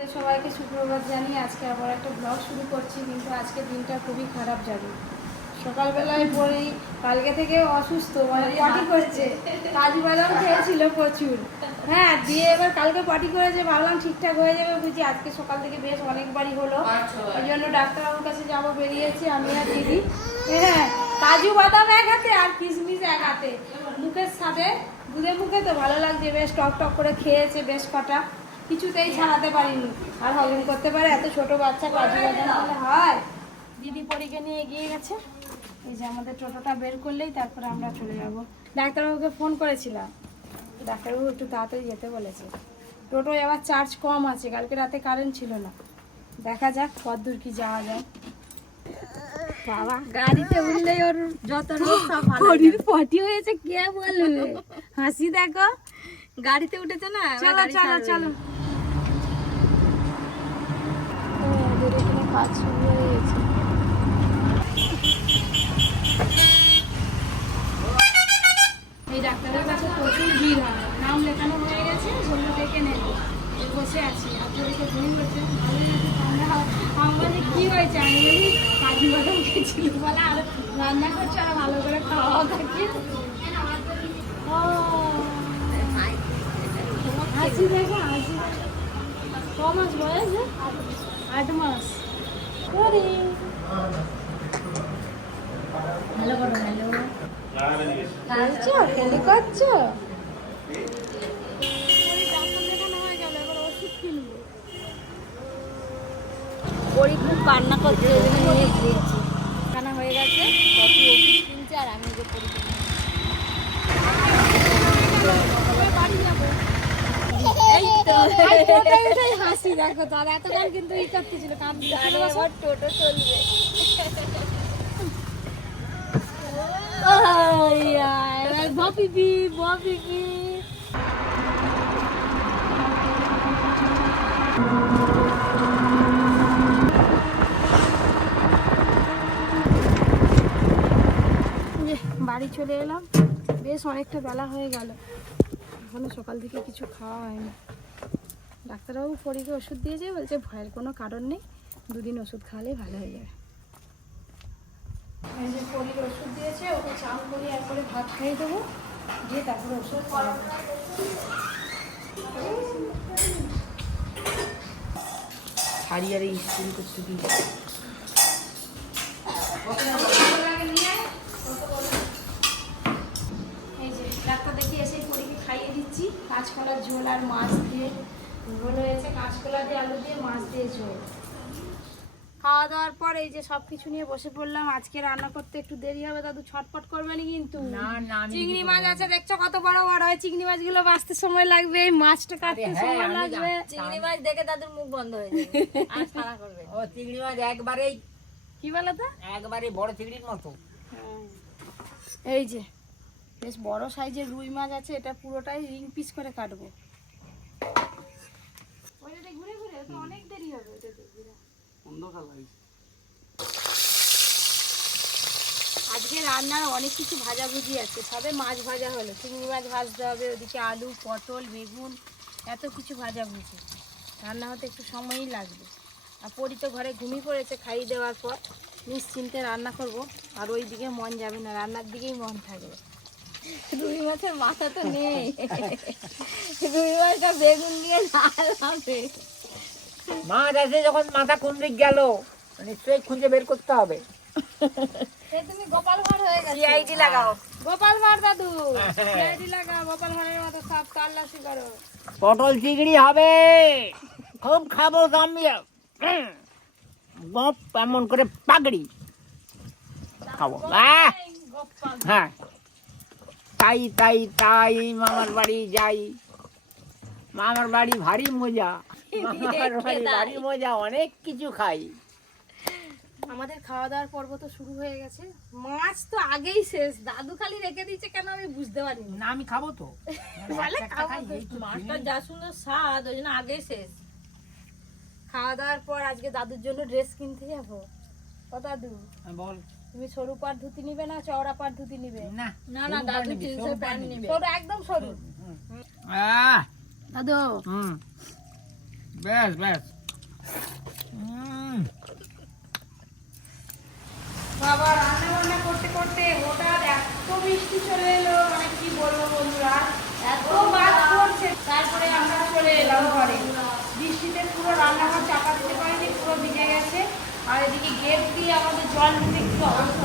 আপনাদের সবাইকে সুপ্রভাত জানিয়ে আজকে আবার একটা ব্লগ শুরু করছি কিন্তু আজকে দিনটা খুবই খারাপ যাবে সকালবেলায় পরেই কালকে থেকে অসুস্থ মানে পটি করছে। কাজু বাদাম খেয়েছিল প্রচুর। হ্যাঁ দিয়ে এবার কালকে পটি করেছে ভাবলাম ঠিকঠাক হয়ে যাবে বুঝি আজকে সকাল থেকে বেশ অনেকবারই হলো। ওই জন্য ডাক্তারবাবুর কাছে যাব বেরিয়েছি আমি আর দিদি। হ্যাঁ কাজু বাদাম এক হাতে আর কিশমিশ এক হাতে। মুখের সাথে দুধে মুখে তো ভালো লাগছে বেশ টক টক করে খেয়েছে বেশ কটা। কিছুতেই ছাড়াতে পারিনি। আর হজম করতে পারে এত ছোট বাচ্চা কাজু হয়। দিদি পরীকে নিয়ে এগিয়ে গেছে। এই যে আমাদের টোটোটা বের করলেই তারপরে আমরা চলে যাব। ডাক্তারবাবুকে ফোন করেছিলাম। ডাক্তারবাবু একটু তাড়াতাড়ি যেতে বলেছে। টোটো আবার চার্জ কম আছে কালকে রাতে কারেন্ট ছিল না। দেখা যাক কতদূর কি যাওয়া যায়। বাবা গাড়িতে উঠলেই ওর যত রোগ সব শরীর পটি হয়েছে কে বলবে? হাসি দেখো। গাড়িতে উঠেছে না চলো চলো চলো না। ওদের এখানে কাজ শুরু এই ডাক্তারের কাছে প্রচুর ভিড় হয়। নাম লেখানো হয়ে গেছে বলল ডেকে নেবে। বসে আছি। আপনাদেরকে ঘুরি করছে, ভালোই ঠান্ডা হাওয়া। কী হয়েছে, আমি বলি, কাজু বাদাম বলে আর রান্না করছে আর ভালো করে খাওয়া থাকি ও। হাসি দেখো মাস বয়স? আট মাস ওরে হ্যালো করো হ্যালো খেলছো খেলি করছ দেখানো হয়ে গেল এবার ওষুধ কিনবো ওরই খুব কান্না করছে ওই জন্য নিয়ে গিয়েছি। কান্না হয়ে গেছে কত ওষুধ কিনছে আর আমি যে পরীক্ষা বাড়ি যাব এই হাসি দেখো তার এতক্ষণ কিন্তু ই করতেছিল টোটো চলবে। বাড়ি চলে এলাম। বেশ অনেকটা বেলা হয়ে গেল। এখনও সকাল থেকে কিছু খাওয়া হয়নি। ডাক্তারবাবু পরীকে ওষুধ দিয়েছে বলছে ভয়ের কোনো কারণ নেই দুদিন ওষুধ খাওয়ালেই ভালো হয়ে যাবে। এই যে পরীর ওষুধ দিয়েছে ওকে চাল করে একবারে ভাত খাইয়ে দেবো দিয়ে তারপরে ওষুধ খাওয়াবো। শাড়ি আর এই স্কুল করতে কি এই যে ডাক্তার দেখে এসে পরীকে খাইয়ে দিচ্ছি কাঁচকলার ঝোল আর মাছ দিয়ে। হয়েছে কাঁচকলা দিয়ে আলু দিয়ে মাছ দিয়ে ঝোল। খাওয়া দাওয়ার পর এই যে সব কিছু নিয়ে বসে পড়লাম আজকে রান্না করতে একটু দেরি হবে দাদু ছটপট করবে না কিন্তু? না না চিংড়ি মাছ আছে দেখছ কত বড় বড় হয় চিংড়ি মাছগুলো বাঁচতে সময় লাগবে এই মাছটা কাটতে হ্যাঁ, সময় লাগবে। চিংড়ি মাছ দেখে তাদের মুখ বন্ধ হয়ে যাবে আর সারা করবে ও চিংড়ি মাছ একবারেই কি বলো তো? একবারে বড় চিংড়ির মতো। এই যে বেশ বড় সাইজের রুই মাছ আছে এটা পুরোটাই রিং পিস করে কাটবো। আজকে রান্নার অনেক কিছু ভাজাভুজি আছে সবে মাছ ভাজা হলো। চিংড়ি মাছ ভাজতে হবে ওদিকে আলু পটল বেগুন এত কিছু ভাজাভুজি। রান্না হতে একটু সময়ই লাগবে। আর পরি তো ঘরে ঘুমিয়ে পড়েছে খাইয়ে দেওয়ার পর নিশ্চিন্তে রান্না করব। আর ওই দিকে মন যাবে না রান্নার দিকেই মন থাকবে। রুই মাছের মাথা তো নেই। রুই মাছটা বেগুন দিয়ে ঝাল হবে। মাছ আছে যখন মাথা কোন দিক গেল নিশ্চয়ই খুঁজে বের করতে হবে। তুমি গোপাল ভাঁড় হয়ে গেছে। সিআইডি লাগাও। গোপাল ভাঁড় দাদু সিআইডি লাগা গোপাল ভাঁড়ের মতো সব তাল্লাশি করো। পটল চিংড়ি হবে। খুব খাব আমি এমন করে পাগড়ি খাব! হ্যাঁ। তাই তাই তাই মামার বাড়ি যাই। মামার বাড়ি ভারী মজা। মামার বাড়ি ভারী মজা অনেক কিছু খাই। আমাদের খাওয়া দাওয়ার পর্ব তো শুরু হয়ে গেছে। মাছ তো আগেই শেষ। দাদু খালি রেখে দিয়েছে কেন আমি বুঝতে পারিনি? না আমি খাব তো। মাছটা যা সুন্দর স্বাদ ওই জন্য আগেই শেষ। খাওয়া দাওয়ার পর আজকে দাদুর জন্য ড্রেস কিনতে যাব। ও দাদু বল। তুমি সরু পাট ধুতি নিবে না চওড়া পাট ধুতি নিবে? না না না দাদু জিন্সের প্যান্ট নিবে। সরু একদম সরু। দাদু। হুম। ব্যাস ব্যাস। বাবা রান্না বান্না করতে করতে হঠাৎ এত বৃষ্টি চলে এলো মানে কি বলব বন্ধুরা? এত বাদ পড়ছে। তারপরে আমরা চলে এলাম ঘরে। বৃষ্টিতে পুরো রান্নাঘর চাপা দিতে পারিনি, পুরো ভিজে গেছে। আর এদিকে গেট দিয়ে আমাদের জল নিতে কি অবস্থা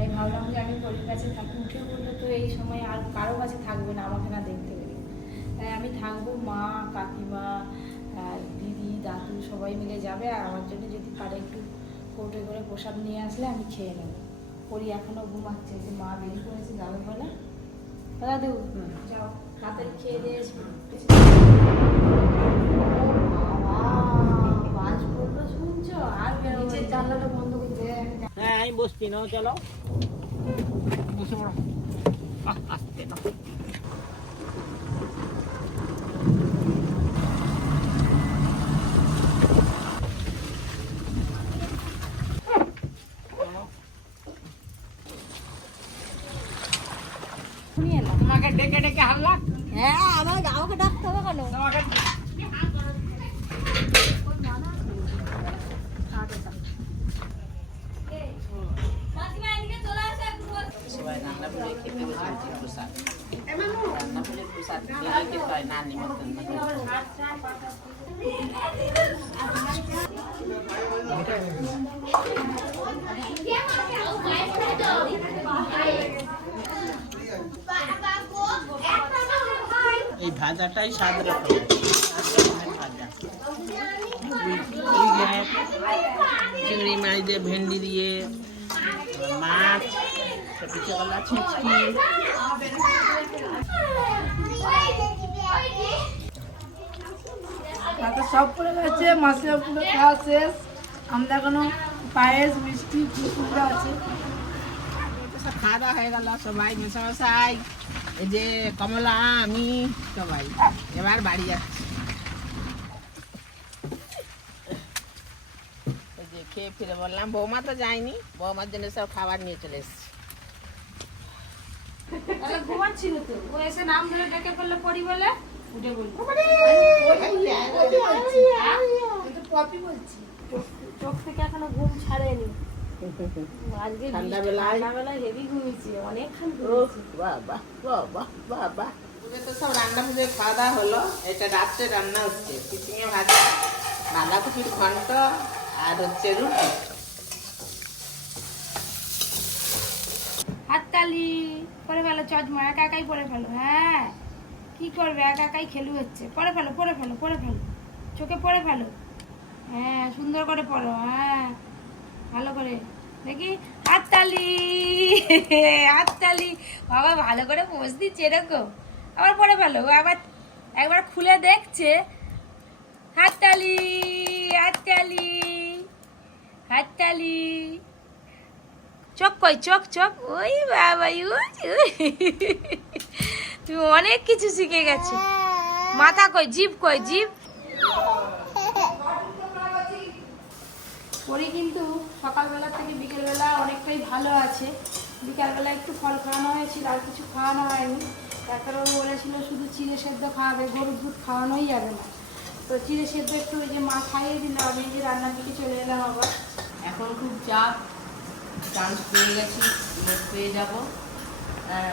তাই ভাবলাম যে আমি পরির কাছে থাকি। উঠে পড়লে তো এই সময় আর কারও কাছে থাকবে না আমাকে না দেখতে পেরে তাই আমি থাকব মা কাকিমা দিদি দাদু সবাই মিলে যাবে। আর আমার জন্য যদি পারে একটু কৌটো করে প্রসাদ নিয়ে আসলে আমি খেয়ে নেব। পরি এখনও ঘুমাচ্ছে। যে মা দেরি করেছে যাবে বলে। দাদু যাও। তাড়াতাড়ি খেয়ে দিয়ে এসবি বাজ পড়ল শুনছো? আর নিচের জানলাটা বন্ধ বসছি নাও চলো বসে পড়ো। আস্তে না শুনিয়ে না তোমাকে ডেকে ডেকে হারলা হ্যাঁ আমার আমাকে ডাকতে হবে কেন তোমাকে মাসিমা এদিকে চলে আসো একটু সবাই রান্না করে খেতে বসেছি প্রসাদ রান্না করে প্রসাদ খেলে খেতে হয় না নিমন্ত্রণ না করে। এই ভাজাটাই স্বাদ শাক, চিংড়ি মাছ দিয়ে ভেন্ডি দিয়ে মাছ সব পড়ে গেছে মাছের পুরো খাওয়া শেষ। আমরা এখনও পায়েস মিষ্টি পুরো আছে। খাওয়া দাওয়া হয়ে গেল সবাই মেশামশাই এই যে কমলা আমি সবাই এবার বাড়ি যাচ্ছি খেয়ে ফিরে বললাম বৌমা তো যায়নি বৌমার জন্য সব খাবার নিয়ে চলে এসেছি ঘুমাচ্ছিল তো ও এসে নাম ধরে ডেকে ফেলল বলে উঠে বলল পপি বলছি চোখ- চোখ থেকে এখনও ঘুম ছাড়েনি আজকে ঠান্ডা ঠান্ডাবেলায়? হেভি ঘুমিয়েছি অনেকক্ষণ বাবা বাবা বাবা। তো সব রান্না পুজো খাওয়া দাওয়া হলো। এটা রাত্রে রান্না হচ্ছে। চিচিঙে ভাজা বাঁধাকপির ঘন্ট আর হচ্ছে রুটি। হাততালি পরে ফেলো চজমা একা একাই পরে ফেলো হ্যাঁ। কি করবে একা একাই খেলু হচ্ছে। পরে ফেলো পরে ফেলো পরে ফেলো। চোখে পরে ফেলো। হ্যাঁ সুন্দর করে পড়ো হ্যাঁ। ভালো করে। দেখি, হাততালি হাততালি। বাবা, ভালো করে পোজ দিচ্ছে এরকম। আবার পরে ভালো আবার একবার খুলে দেখছে। হাততালি হাততালি হাততালি। চোখ কই, চোখ চোখ? ওই বাবা তুমি অনেক কিছু শিখে গেছো। মাথা কই, জিভ কই, জিভ? পরে কিন্তু সকালবেলা থেকে বিকেলবেলা অনেকটাই ভালো আছে। বিকালবেলা একটু ফল খাওয়ানো হয়েছিল আর কিছু খাওয়ানো হয়নি। ডাক্তারবাবু বলেছিল শুধু চিড়ে সেদ্ধ খাওয়াবে গরুর দুধ খাওয়ানোই যাবে না। তো চিড়ে সেদ্ধ একটু ওই যে মা খাইয়ে দিল আমি যে রান্নার দিকে চলে এলাম আবার। এখন খুব চাপ চান্স পেয়ে গেছি লোক পেয়ে যাব। আর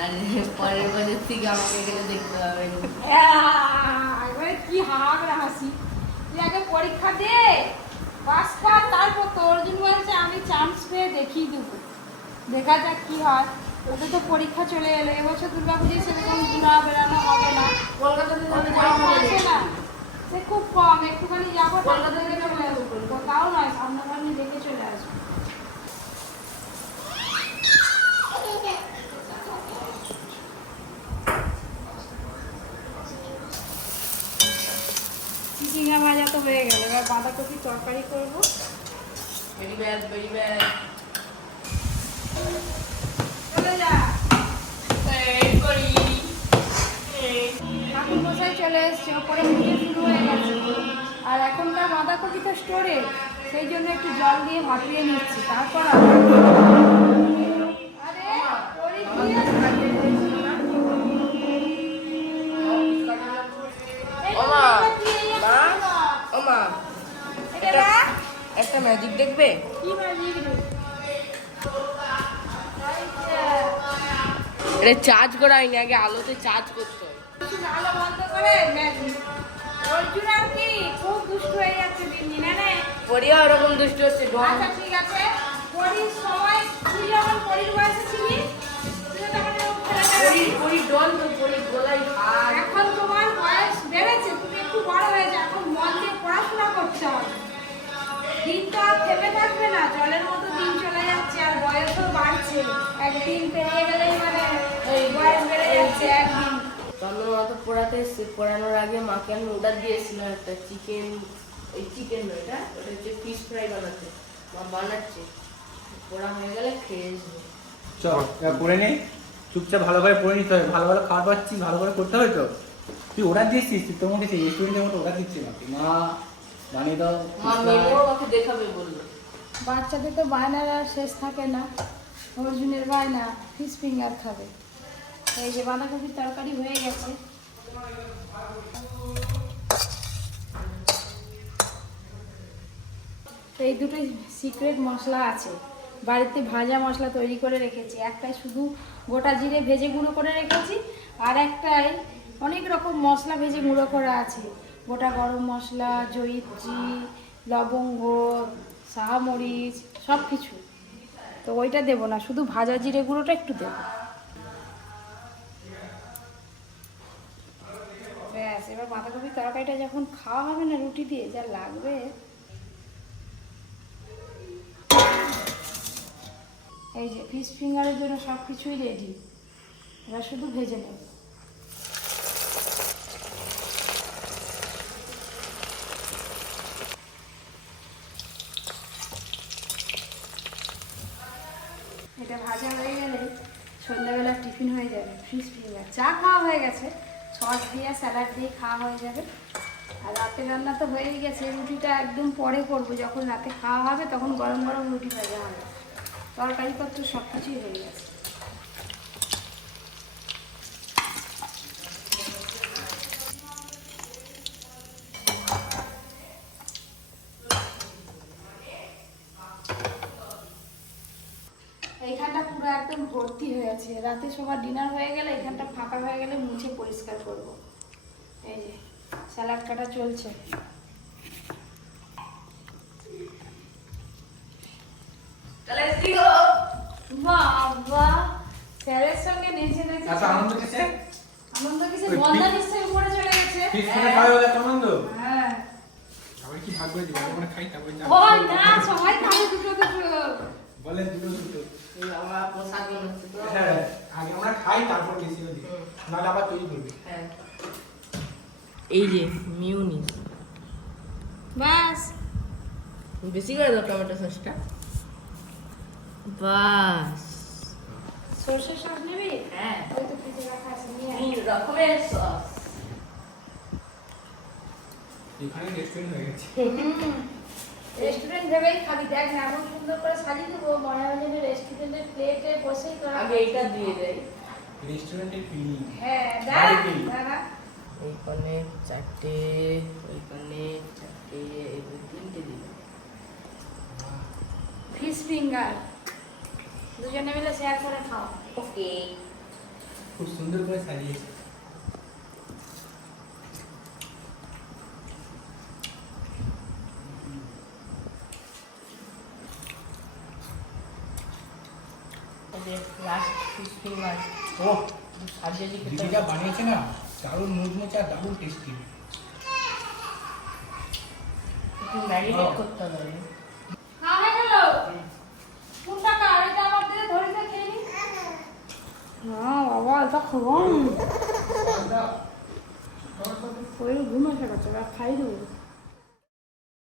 আর পরের বছর থেকে আমাকে এখানে দেখতে হবে। কি হাগড়া হাসি। তুই আগে পরীক্ষা দে। পাস কর তারপর তোর জন্য বলছে আমি চান্স পেয়ে দেখিয়ে দেবো। দেখা যাক কি হয়। ওদের তো পরীক্ষা চলে এলো। এবছর দুর্গা পুজোয় সেরকম ঘোরা বেড়ানো হবে না। কলকাতাতে আছে না। সে খুব কম। একটুখানি যাব কলকাতা থেকে তাও নয় সামনাসামনি দেখে চলে আসব হয়ে গেল এবার বাঁধাকপি তরকারি করব। ভেরি ব্যাড ভেরি ব্যাড চলে যা। মশাই চলে এসছে? ওপরে পুজো শুরু হয়ে গেছে। আর এখনকার বাঁধাকপি তো স্টোরে সেই জন্য একটু জল দিয়ে ভাপিয়ে নিচ্ছি। তারপর আরে, একটা ম্যাজিক দেখবে? এটা চার্জ করা হয়নি আগে আলোতে চার্জ করতে হয়। আলো বন্ধ করে অর্জুন আর কি খুব দুষ্ট হয়ে যাচ্ছে দিন দিন পরিয়া ওরকম দুষ্ট হচ্ছে আচ্ছা ঠিক আছে। পরির সময় তুই যখন পরির বয়সে ছিলি তুই তখন এরকম খেলাধুলা পরি পরি ডন তো পরি গলায় হাত। এখন তোমার বয়স বেড়েছে তুমি একটু বড় হয়েছে এখন মন দিয়ে পড়াশোনা করতে হবে। দিন তো আর থেমে থাকবে না জলের মতো দিন চলে যাচ্ছে আর বয়সও বাড়ছে। একদিন পেরিয়ে গেলেই মানে বয়স বেড়ে যাচ্ছে একদিন। পড়াতে এসছে। পড়ানোর আগে মাকে আমি অর্ডার দিয়েছিলাম একটা চিকেন ওই চিকেন নয় ওটা হচ্ছে ফিশ ফ্রাই বানাতে। মা বানাচ্ছে। পড়া হয়ে গেলে খেয়ে আসব চল করে নে। চুপচাপ ভালো করে পড়ে নিতে হবে। ভালো ভালো খাবার পাচ্ছি ভালো করে করতে হবে তো? তুই অর্ডার দিয়েছিস তুই তোমাকে সেই রেস্টুরেন্টের মতো অর্ডার দিচ্ছি না। মা বানিয়ে দাও। মা মেয়েও আমাকে দেখাবে বলল। বাচ্চাদের তো বায়নার আর শেষ থাকে না। অর্জুনের বায়না ফিশ ফিঙ্গার খাবে। এই যে বাঁধাকপির তরকারি হয়ে গেছে। এই দুটোই সিক্রেট মশলা আছে। বাড়িতে ভাজা মশলা তৈরি করে রেখেছি। একটাই শুধু গোটা জিরে ভেজে গুঁড়ো করে রেখেছি আর একটাই অনেক রকম মশলা ভেজে গুঁড়ো করা আছে। গোটা গরম মশলা, জয়িত্রী, লবঙ্গ, শাহামরিচ সব কিছু তো ওইটা দেবো না, শুধু ভাজা জিরে গুঁড়োটা একটু দেবো। ব্যাস, এবার বাঁধাকপির তরকারিটা যখন খাওয়া হবে না, রুটি দিয়ে যা লাগবে। এই যে ফিশ ফিঙ্গারের জন্য সব কিছুই রেডি এবার শুধু ভেজে নেব এটা ভাজা হয়ে গেলে সন্ধ্যাবেলা টিফিন হয়ে চা খাওয়া হয়ে গেছে। সস দিয়ে স্যালাড দিয়ে খাওয়া হয়ে যাবে। আর রাতের রান্না তো হয়েই গেছে। রুটিটা একদম পরে করব। যখন রাতে খাওয়া হবে তখন গরম গরম রুটি ভাজা হবে। তরকারিপত্র সব কিছুই হয়ে গেছে এইখানটা পুরো একদম ভর্তি হয়ে আছে রাতে সবার ডিনার হয়ে গেলে এখানটা ফাঁকা হয়ে গেলে মুছে পরিষ্কার করব। এই যে স্যালাড কাটা চলছে। তাহলে বাবা স্যারের সঙ্গে নেচে নেচে আচ্ছা আনন্দ কিসে আনন্দ কিসে ওই নিশ্চয়ই উপরে চলে গেছে। আনন্দ? হ্যাঁ। কি ভাগ করে দিবে আমরা খাই তারপরে না সবাই খাবে দুটো দুটো। বলে দুটো দুটো। এই আমার পোশাক বানাচ্ছে তো হ্যাঁ আগে আমরা খাই তারপর বেশি দিই নাহলে আবার তৈরি করবি। হ্যাঁ। এই যে মিউনিস বাস। বেশি করে দাও টমেটো সসটা। বাস। সর্ষের সস নিবি? হ্যাঁ। ওই তো ফ্রিজে রাখা আছে নিয়ে রকমের সস। এখানে রেস্টুরেন্ট হয়ে গেছে। রেস্টুরেন্ট ভেবেই খাবি। দেখ না এমন সুন্দর করে সাজিয়ে যেন প্লেটে বসেই তোরা আগে এটা দিয়ে দেয় রেস্টুরেন্টের ফিলিং হ্যাঁ দাঁড়া? দাঁড়া। এইখানে চারটে ওইখানে চারটে এগুলো তিনটে দিল ফিশ ফিঙ্গার দুজনে মিলে শেয়ার করে খাও। ওকে খুব সুন্দর করে সাজিয়েছে। লাস্ট ফিঙ্গার ও সাজিয়ে দিতে যা বানিয়েছে না? দারুণ মুচমুচে আর দারুণ টেস্টি একটু ম্যারিনেট করতে হবে। খাওয়া হয়ে বাবা এটা ঘুম করছে খাই দেবো।